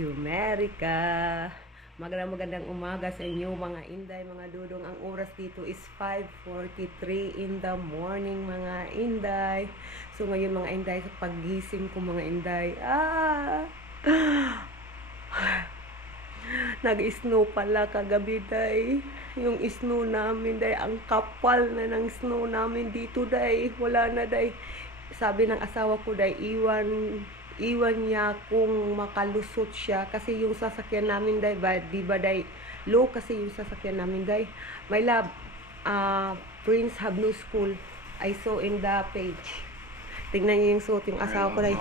Jumerica. Magandang umaga sa inyo mga inday, mga dudong. Ang oras dito is 5:43 in the morning mga inday. So ngayon mga inday, sa paggising ko mga inday, nag-snow pala kagabi day. Yung snow namin day, ang kapal na ng snow namin dito day. Wala na day. Sabi ng asawa ko day, iwan niya kung makalusot siya kasi yung sasakyan namin day, di ba day, low kasi yung sasakyan namin day. My love, Prince have no school. I saw in the page. Tingnan niyo yung suot yung asawa ko day.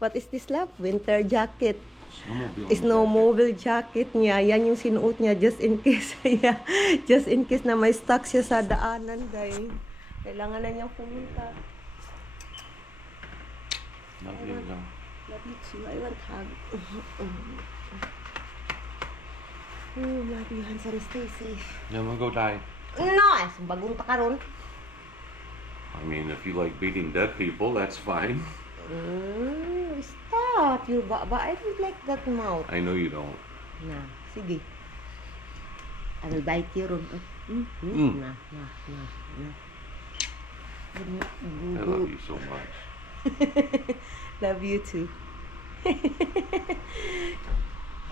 What is this, love? Winter jacket. Snowmobile jacket niya. Yan yung sinuot niya just in case. Yeah. Just in case na may stuck siya sa daanan day. Kailangan na niyang pumunta. Love you too. I want hug. Love you, handsome. Stay safe. Then we'll go die. No, ay bagong takaron. I mean, if you like beating dead people, that's fine. Stop. I don't like that mouth. I know you don't. Na, sige. I will bite you, Ron. Na. I love you so much. Love you too.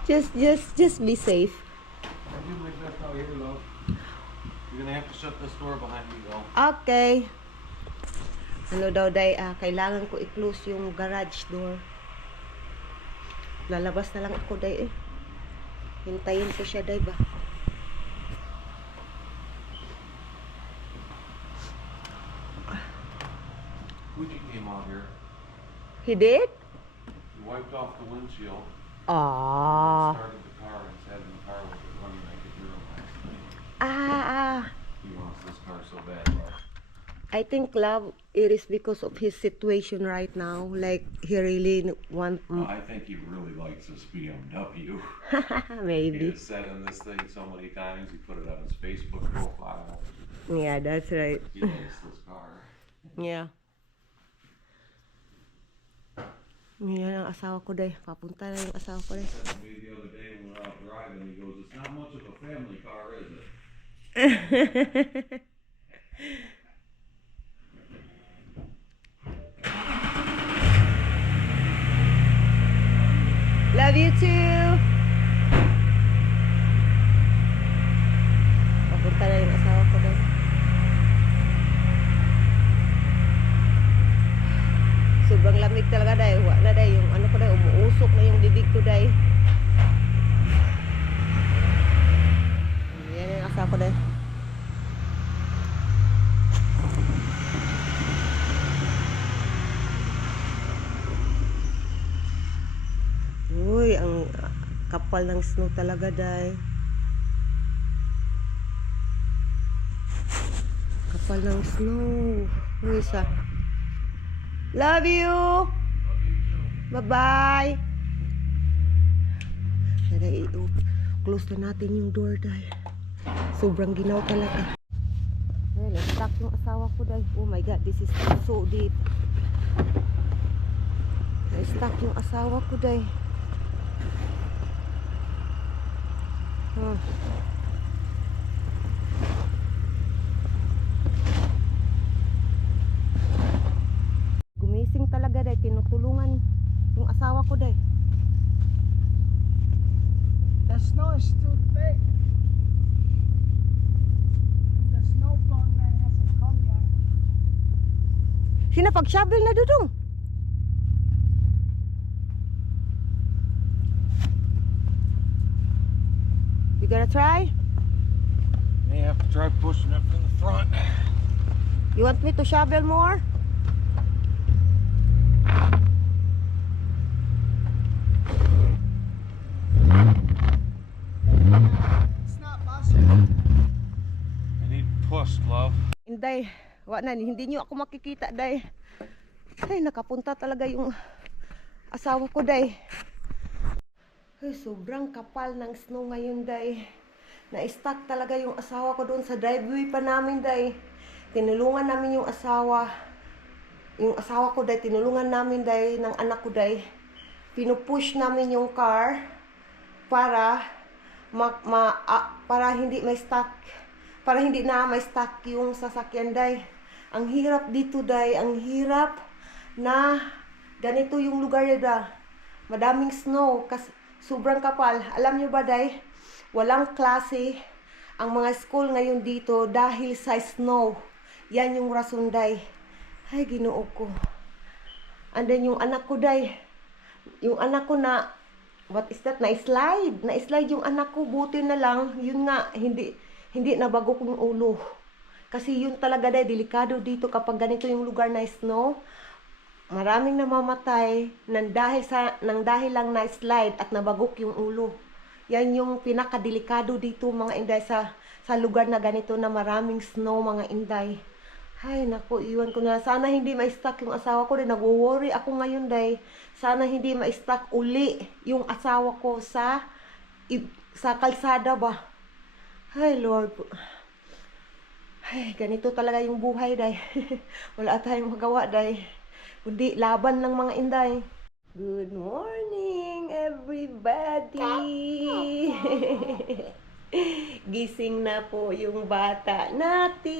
just be safe. I'll do my best out here, love. You're gonna have to shut this door behind me, though. Okay. Ano daw, day, kailangan ko i-close yung garage door. Lalabas na lang ako, day, eh. Hintayin ko siya, day, ba? Fuji came out here. He did? He wiped off the windshield. Ah. Started the car and sat in the car with it running like a hero last night. He wants this car so bad, love. I think, love, it is because of his situation right now. Like, he really want... I think he really likes this BMW. He Maybe. has sat in this thing so many times. He put it on his Facebook profile. Yeah, that's right. He likes this car. Yeah. Yan ang asawa ko, day. Papunta na yung asawa ko, day. He said to me the other day when we were out driving, he goes, "It's not much of a family car, is it?" Love you too. Papunta na yung asawa ko, day. Sobrang lamig talaga, day. Wala na, day. Yung ano ko, day, umuusok na yung bibig ko, day. Yan yung asawa ko, day. Uy, ang kapal ng snow talaga, day. Kapal ng snow. Uy, sa... Love you! Bye-bye! Close na natin yung door, day. Sobrang ginaw talaga. Ay, na-stuck yung asawa ko, day. Oh my God, this is so deep. Na-stuck yung asawa ko, day. Gumising talaga, day. Tinutulungan yung asawa ko, day. The snow is too thick. The snowplow man hasn't come yet. Sinapag-shovel na, dudong. You gonna try? May have to try pushing it from the front. You want me to shovel more? It's not possible. I need pushed, love. Inday, hindi nyo ako makikita, day. Ay, nakapunta talaga yung asawa ko, day. Ay, sobrang kapal ng snow ngayon, day. Na-stuck talaga yung asawa ko doon sa driveway pa namin, day. Tinulungan namin yung asawa. yung asawa ko day, tinulungan namin day ng anak ko day. Pinupush namin yung car para para hindi may stuck, para hindi na may stuck yung sasakyan day. Ang hirap dito day, ang hirap na ganito yung lugar nila. Madaming snow, kasi sobrang kapal. Alam nyo ba day, walang klase ang mga school ngayon dito dahil sa snow. Yan yung rason day. Ay, Ginoo ko. And then yung anak ko day, yung anak ko na, what is that, na-slide yung anak ko. Buti na lang, yun nga, hindi nabago ko yung ulo. Kasi yun talaga day, delikado dito kapag ganito yung lugar na snow. Maraming namamatay nang dahil lang na-slide at nabagok yung ulo. Yan yung pinakadelikado dito mga inday sa lugar na ganito na maraming snow mga inday. Ay, naku, iwan ko na. Sana hindi ma-stuck yung asawa ko. Nag-worry ako ngayon, day. Sana hindi ma-stuck uli yung asawa ko sa kalsada ba. Ay, Lord. Ay, ganito talaga yung buhay, day. Wala tayong magawa, day. Kundi laban ng mga inday. Good morning, everybody. Gising na po yung bata natin.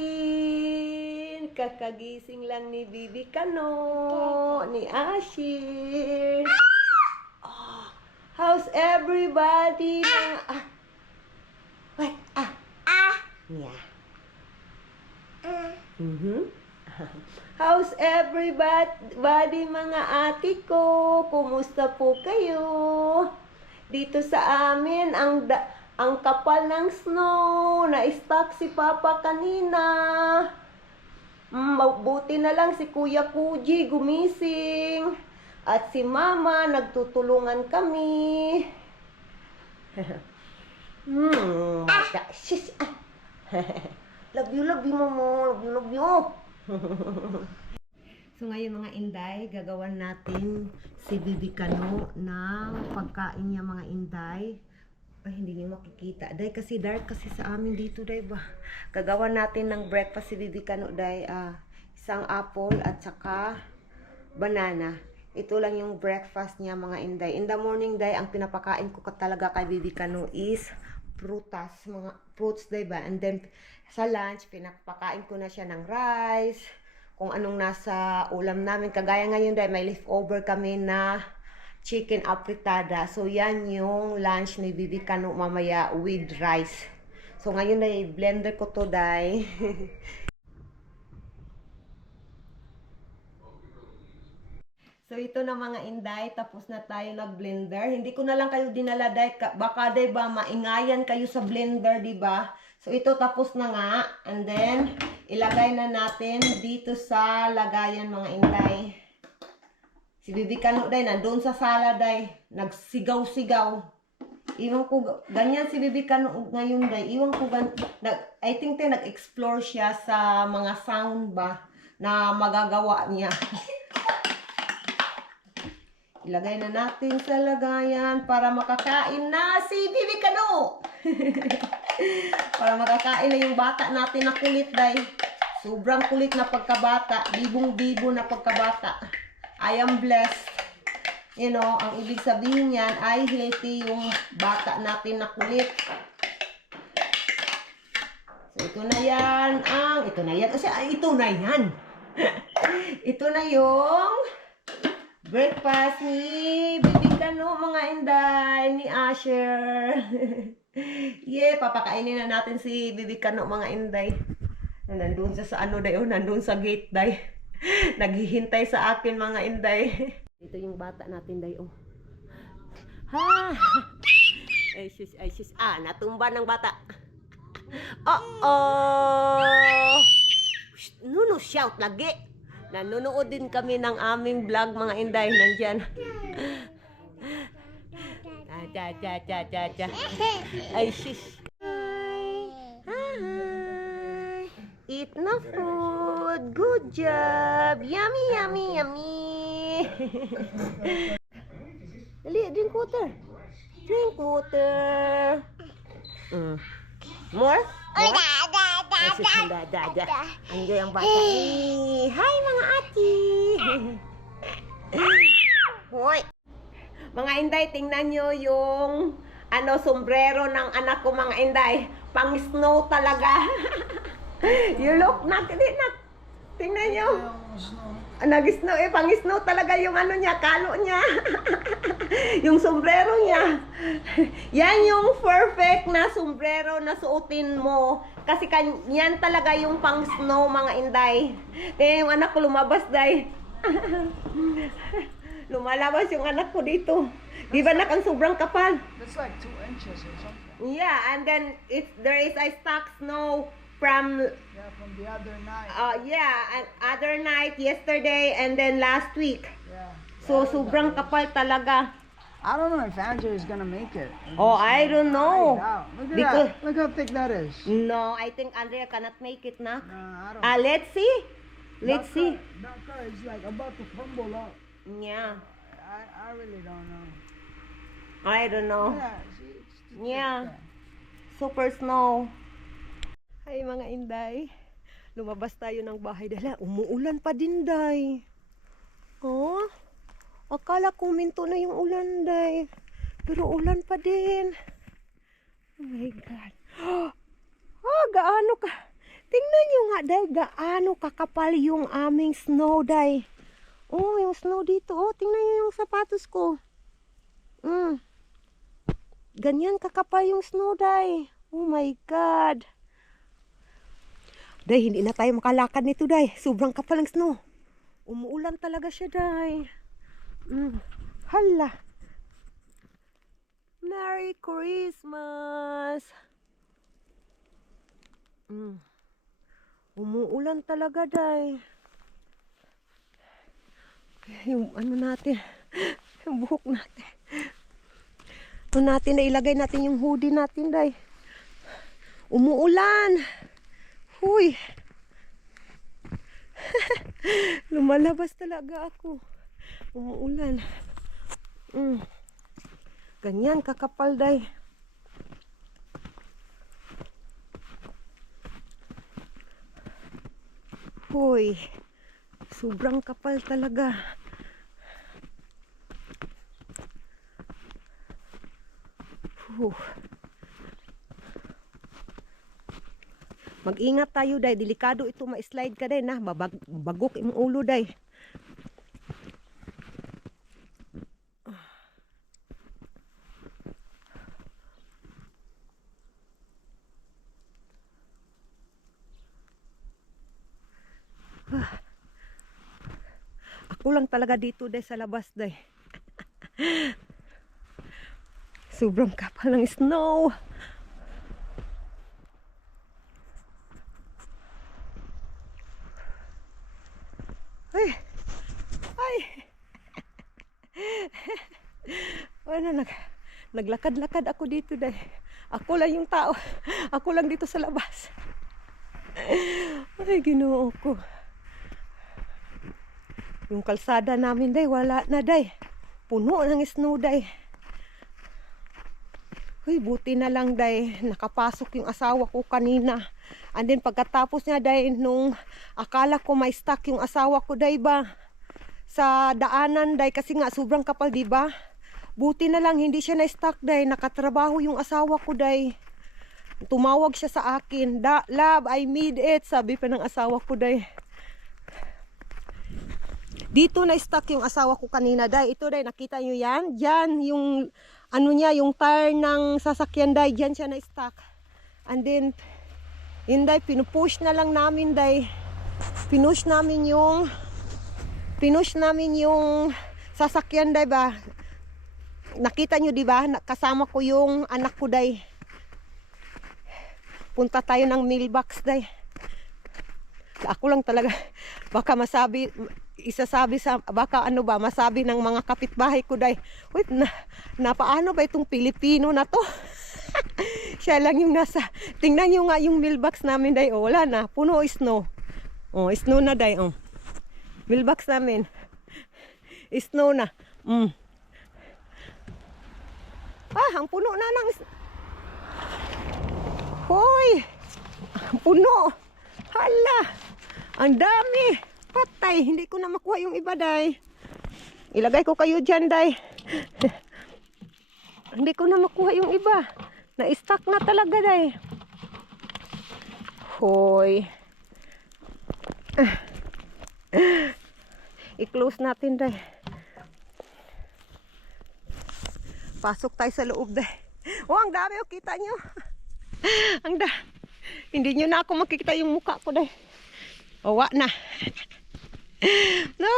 Kakagising lang ni Bibi Kano, ni Ashir. Oh, how's everybody? What? Yeah. How's everybody mga ate ko? Kumusta po kayo? Dito sa amin, ang kapal ng snow, na-stuck si Papa kanina. Mabuti na lang si Kuya Kuji gumising. At si Mama, nagtutulungan kami. Shish. Love you, Momo. Love you. So ngayon mga inday, gagawan natin si Bibi Kano ng pagkain niya mga inday. Ay, hindi niyo makikita. Day, kasi dark kasi sa amin dito, day ba? Gagawan natin ng breakfast si Bibi Kano, day. Isang apple at saka banana. Ito lang yung breakfast niya, mga inday. In the morning, day, ang pinapakain ko talaga kay Bibi Kano is prutas, mga fruits, day ba? And then, sa lunch, pinapakain ko na siya ng rice, kung anong nasa ulam namin. Kagaya ngayon, day, may leftover kami na chicken apritada. So, yan yung lunch ni Bibi Kano mamaya with rice. So, ngayon ay blender ko to, day. So, ito na mga inday. Tapos na tayo nag-blender. Hindi ko na lang kayo dinala, day. Baka, day ba, maingayan kayo sa blender, di ba? So, ito tapos na nga. And then, ilagay na natin dito sa lagayan, mga inday. Si Bibi Kano, day, nandun sa sala, day, nagsigaw-sigaw. Iwan ko, ganyan si Bibi Kano ngayon, day. Iwan ko, I think, nag-explore siya sa mga sound ba na magagawa niya. Ilagay na natin sa lagayan para makakain na si Bibi Kano. Para makakain na yung bata natin na kulit, day. Sobrang kulit na pagkabata. Bibong-bibo na pagkabata. I am blessed. You know, ang ibig sabihin yan ay healthy yung bata natin na kulit. So, ito na yan. Ito na yan. Ito na yung breakfast ni Bibi Kano, mga inday, ni Asher. Yeah, papakainin na natin si Bibi Kano, mga inday. Nandun sa ano, day, nandun sa gate, day. Naghihintay sa akin, mga inday. Ito yung bata natin, day, Ha! Ay, sus. Natumba ng bata. Nuno, shout lagi. Nanonood din kami ng aming vlog, mga inday. Nandyan. Cha. Ay, sus. Hi. Eat na food. Good job. Yummy. Dali, drink water. More? Da. Enjoy ang bata. Hi, mga ati. Mga inday, tingnan nyo yung sombrero ng anak ko, mga inday. Pang snow talaga. You look, tingnan nyo. Yung snow. Nag-snow pang snow talaga yung niya, kalo niya. Yung sombrero niya. Yan yung perfect na sombrero na suotin mo. Kasi yan talaga yung pang snow, mga inday. Kaya yung anak ko lumabas, day. Lumalabas yung anak ko dito. Di ba ang sobrang kapal? That's like 2 inches or something. Yeah, and then there is a stock snow from Yeah, from the other night. other night, yesterday, and then last week. Yeah. So, sobrang kapal talaga. I don't know if Andrew is gonna make it. Oh, I don't know. Look at Because- that. Look how thick that is. No, I think Andrea cannot make it, na. I don't. Let's see. Let's see. That car is like about to crumble up. Yeah, I really don't know. I don't know. Yeah, see, it's too thick Yeah. there. Super snow. Ay, mga inday. Lumabas tayo ng bahay. Dala, umuulan pa din, day. Oh, akala kong minto na yung ulan, day. Pero ulan pa din. Oh my God. Gaano ka. Tingnan nyo nga, day. Gaano kakapal yung aming snow, day. Oh, yung snow dito. Oh, tingnan nyo yung sapatos ko. Ganyan kakapal yung snow, day. Oh my God. Day, hindi na tayo makalakad nito, day. Sobrang kapal ng snow. Umuulan talaga siya, day. Hala. Merry Christmas. Umuulan talaga, day. Yung natin, yung buhok natin. Na ilagay natin yung hoodie natin, day. Umuulan. Huy. Lumalabas talaga ako. Umuulan. Ganyan kakapal, day. Huy. Sobrang kapal talaga. Mag-ingat tayo, day. Delikado ito, ma-slide ka, day, na. Bagok yung ulo, day. Ako lang talaga dito, day, sa labas, day. Sobrang kapal ng snow. Ay. Naglakad-lakad ako dito, day. Ako lang yung tao. Ako lang dito sa labas. Ay, Ginoo ko. Yung kalsada namin, day, wala na, day. Puno ng snow, day. Uy, buti na lang, day. Nakapasok yung asawa ko kanina. And then pagkatapos niya, day, nung akala ko may stuck yung asawa ko, day, ba? Sa daanan, day, kasi nga sobrang kapal, di ba? Buti na lang hindi siya na-stuck, day. Nakatrabaho yung asawa ko, day. Tumawag siya sa akin. Love, I made it. Sabi pa ng asawa ko, day. Dito na-stuck yung asawa ko kanina, day. Ito, day, nakita nyo yan? Diyan, yung yung tire ng sasakyan, day. Diyan siya na-stuck. And then, yun, day, pinupush na lang namin, day. Pinush namin yung sasakyan, day, ba? Nakita nyo, di ba? Kasama ko yung anak ko, day. Punta tayo ng mailbox, day. Ako lang talaga, baka masabi ng mga kapitbahay ko, day. Wait, paano ba itong Pilipino na to? Siya lang yung nasa, tingnan nyo nga yung mailbox namin, day. Oh, wala na, puno snow. Oh, snow na, day. Oh. Mailbox namin. Snow na. Ang puno na ng... Hoy! Ang puno! Hala! Ang dami! Patay! Hindi ko na makuha yung iba, day. Ilagay ko kayo dyan, day. Hindi ko na makuha yung iba. Na-stuck na talaga day. Hoy. I-close natin day. Pasok tayo sa loob day. Oh, ang dami oh, kita nyo. Hindi nyo na ako makikita yung mukha ko day. Owa na. No.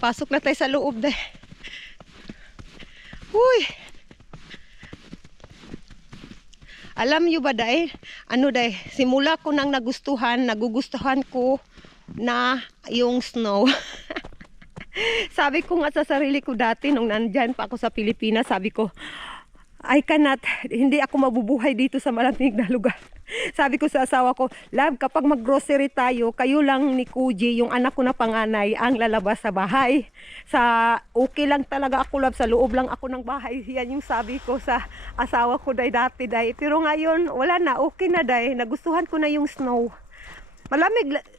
Pasok na tayo sa loob day. Uy. Alam nyo ba day? Ano day? Simula ko nang nagugustuhan ko na yung snow. Sabi ko nga sa sarili ko dati nung nandyan pa ako sa Pilipinas, sabi ko, hindi ako mabubuhay dito sa malamig na lugar. Sabi ko sa asawa ko, love, kapag mag-grocery tayo, kayo lang ni Kuji, yung anak ko na panganay, ang lalabas sa bahay. Okay lang talaga ako, love, sa loob lang ako ng bahay. Yan yung sabi ko sa asawa ko dati. Pero ngayon, wala na, okay na nagustuhan ko na yung snow.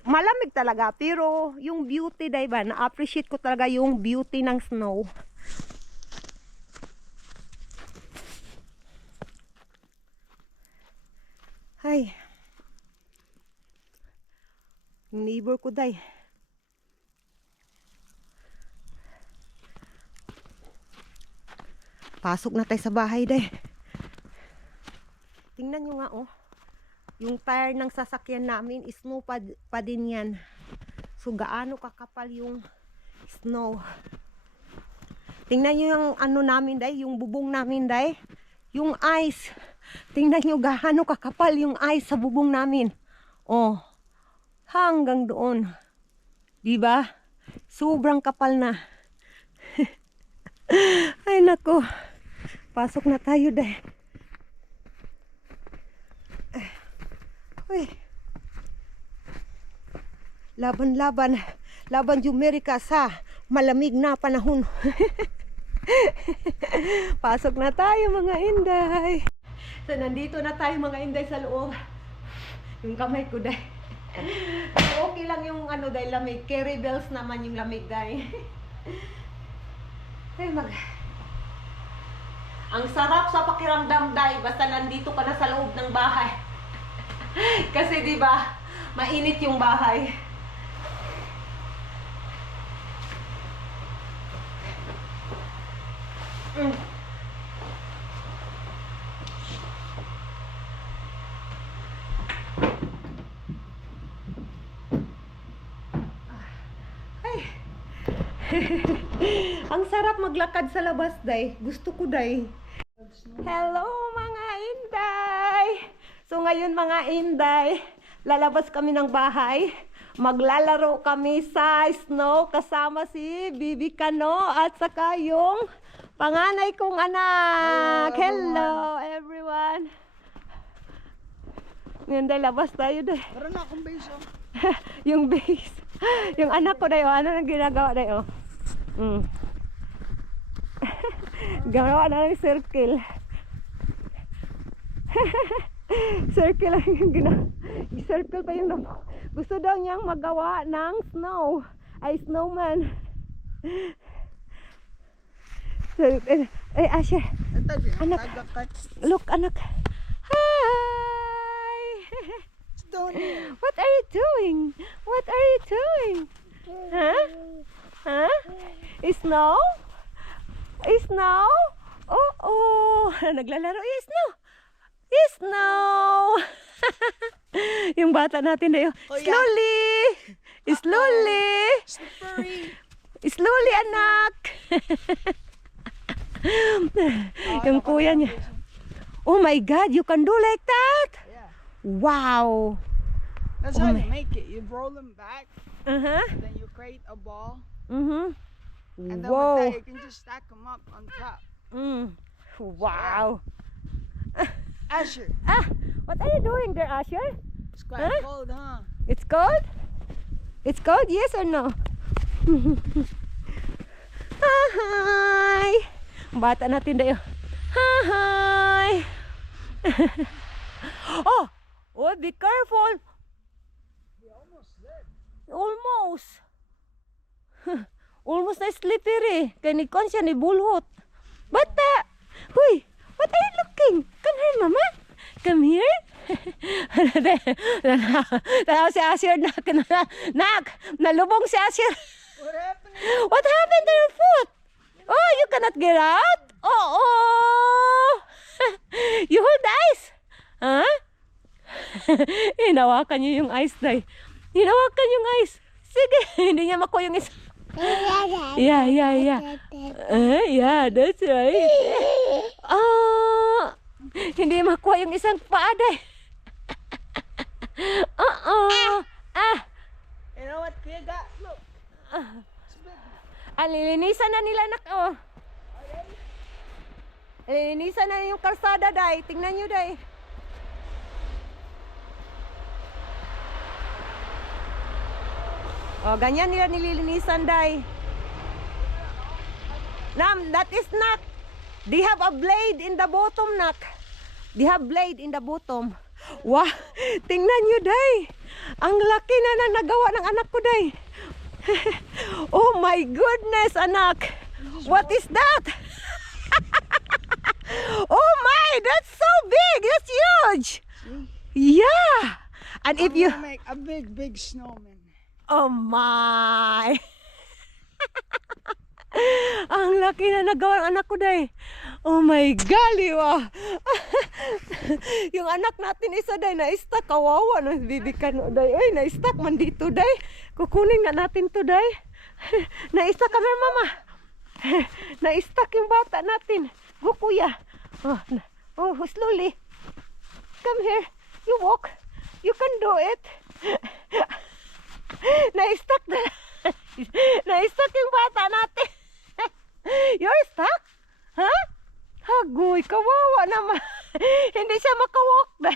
Malamig talaga, pero yung beauty ba, na-appreciate ko talaga yung beauty ng snow. Ay. Yung neighbor ko pasok na tayo sa bahay tingnan nyo nga oh. Yung tire ng sasakyan namin, snow pa din yan. So gaano kakapal yung snow. Tingnan nyo yung ano namin yung bubong namin yung ice. Tingnan nyo gaano kakapal yung ice sa bubong namin. Oh, hanggang doon. Diba? Sobrang kapal na. Ay nako. Pasok na tayo Uy. Laban Jumerika sa malamig na panahon. Pasok na tayo mga inday. So nandito na tayo mga inday sa loob. Yung kamay ko okay lang yung lamig. Carry bells naman yung lamig Ang sarap sa pakiramdam basta nandito ka na sa loob ng bahay. Kasi di ba mainit yung bahay. Ang sarap maglakad sa labas Gusto ko Hello mga inday. So ngayon mga inday, lalabas kami ng bahay. Maglalaro kami sa snow kasama si Bibi Kano at saka yung panganay kong anak. Hello everyone. Ngayon labas tayo Meron na akong base yung base. Yung anak ko ano nang ginagawa Gawa na ng circle. Circle lang yung circle pa yung gusto daw niyang magawa ng snow. Ay snowman. So, Asya. Anak. Look anak. Hi. What are you doing? What are you doing? Huh? Huh? Snow? Snow? Oh. Naglalaro. Snow. Snow. Yung bata natin Slowly. Slowly. Slowly anak. Yung kuya niya. Oh my God, you can do like that? Yeah. Wow. That's how you make it. You roll them back. Uh-huh. Then you create a ball. Mm-hmm. And then Whoa. with that, you can just stack them up on top. Wow. Asher. What are you doing there, Asher? It's quite cold, huh? It's cold? It's cold, yes or no? Hi! Bata natin Hi! Oh, be careful! We almost slid. Almost. Almost na slippery. Kaya ni kon siya ni bulhot. Bata! Huy! What are you looking? Come here, mama. Come here. Tanaw si Asher. Nak! Nalubong si Asher. What happened? What happened to your foot? Oh, you cannot get out? Oh! You hold the ice? Huh? Hinawakan niyo yung ice, day. Hinawakan yung ice. Sige, hindi niya makuha yung isa. Yeah. Yeah, that's right. Hindi makuha yung isang paa, day. You know what Kuya got? Look. It's big. Lilinisan na nila, nak. Oh. Lilinisan na yung kalsada, day. Tingnan nyo, day. Oh, ganyan nila nililinisan, day. Nam, that is not. They have a blade in the bottom, nak. They have blade in the bottom. Wow, tingnan nyo, day. Ang laki na nagawa ng anak ko, day. Oh my goodness, anak. What is that? Oh my, that's so big. That's huge. Yeah. And if you... I'm gonna make a big snowman. Oh my! Ang laki na nagawa ng anak ko, day. Oh my golly, wow. Yung anak natin isa, day, na-stuck. Kawawa ng bibikan, day. Ay, na-stuck man dito, day. Kukunin nga natin to, day. Na-stuck kami, mama. Na-stuck yung bata natin. Go, kuya. Oh, slowly. Come here. You walk. You can do it. Na-stuck na. Na-stuck yung bata natin. You're stuck? Huh? Hagoy, kawawa naman. Hindi siya makawalk na.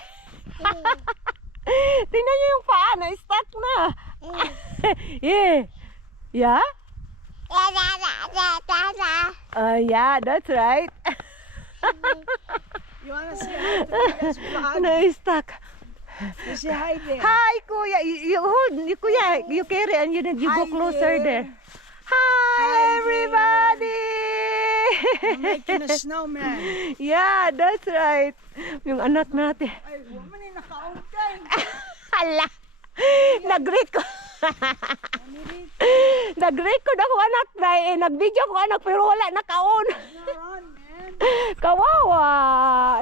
Tingnan niyo yung paa, na-stuck na. Yeah. Yeah? Yeah, that's right. You wanna say hi to Kuya's vlog? Na-stuck. You say hi there. Hi, kuya. You hold, kuya. You carry and you go Hi closer there. Hi, Hi everybody. I'm making a snowman. Yeah, that's right. Yung anak natin. Ay, woman yung nakaungkay. Hala. Nag-record. Nag-record ako, anak na eh. Nag-video ko, anak, pero wala naka-on. Not on, man. Kawawa.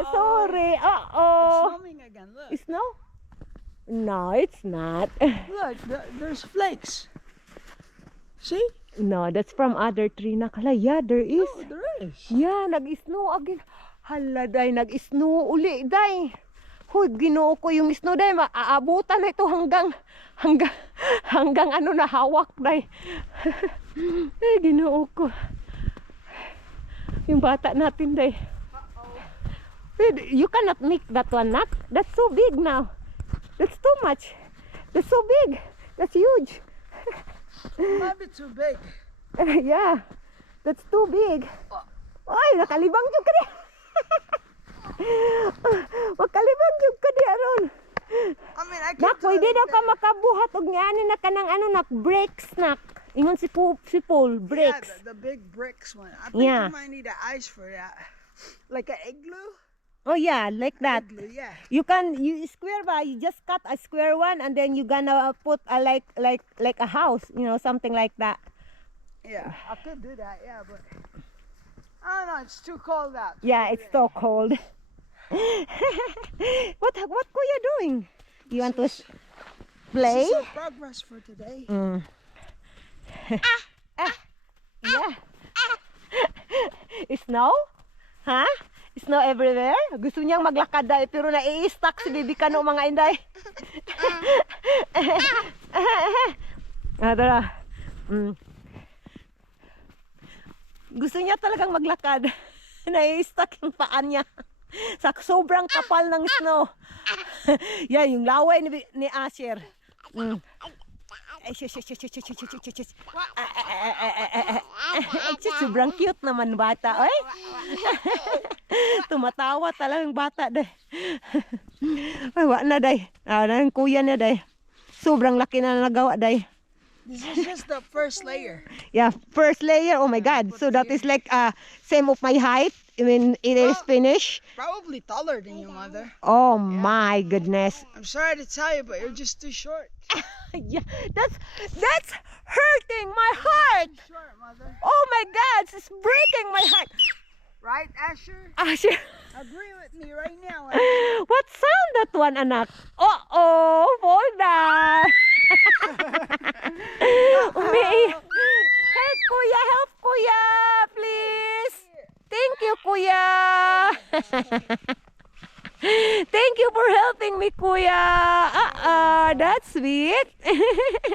Sorry. It's Uh-oh. snowing again. Look. Snow? No, it's not. Look, there's flakes. See? No, that's from other tree na kala. Yeah, there is. Oh, there is. Yeah, nag-snow again. Hala, day, nag-snow uli, day. Hoy, ginoo ko yung snow, day. Maaabutan na ito hanggang ano na hawak, day. Ay, ginoo ko. Yung bata natin, day. You cannot make that one, nak. That's so big now. That's too much. That's so big. That's huge. It might be too big. Yeah, that's too big. Ay, nakalibang yung ka di. Makalibang yung ka di, Aron. I mean, I can Nak, pwede daw ka makabuhat og niani na kanang ano, nak, bricks, nak. Ingon si Paul, bricks. Yeah, the big bricks one. I think Yeah. you might need an ice for that. Like an igloo? Oh yeah, like that. Igloo, yeah. You square by, you just cut a square one and then you gonna put a like a house, you know, something like that. Yeah, I could do that, yeah, but I don't know, it's too cold out. Yeah, it's so cold. What are you doing? You want to play? This is our progress for today. Yeah. Snow? Huh? Snow everywhere? Gusto niyang maglakad dahil pero nai-stuck si Bibi Kano mga inday. Tara. Gusto niya talagang maglakad. Nai-stuck yung paan niya. Sa sobrang kapal ng snow. Yan, yung laway ni Asher. Sobrang cute naman bata, oy. Tumatawa talaga yung bata, day. Ay, wala na, day. Yung kuya niya, day. Sobrang laki na nagawa, day. This is just the first layer. Yeah, first layer. Oh my God. So that is like same of my height when it is finished. Probably taller than your mother. Oh my goodness. I'm sorry to tell you, but you're just too short. Yeah, that's hurting my heart. Short, mother. Oh my God, it's breaking my heart. Right, Asher? Asher, Agree with me right now. what sound that one, anak? Oh, fall down. Help, kuya, please. Thank you, kuya. Thank you for helping me, kuya. That's sweet.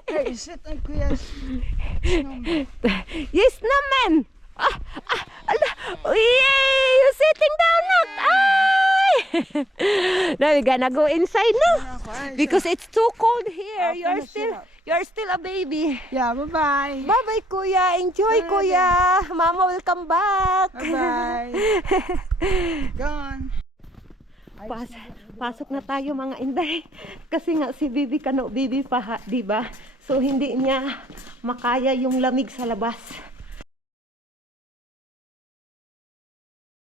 Hey, sit on Kuya's snowman. Yes naman. Yay! You're sitting down, look. Ay! Now we're gonna go inside now because it's too cold here. You're still a baby. Yeah, bye-bye. Bye-bye, kuya. Enjoy, kuya. Mama will come back. Bye-bye. Gone. Pasok na tayo, mga inday. Kasi nga si Bibi Kano, Bibi pa, di ba? So hindi niya makaya yung lamig sa labas.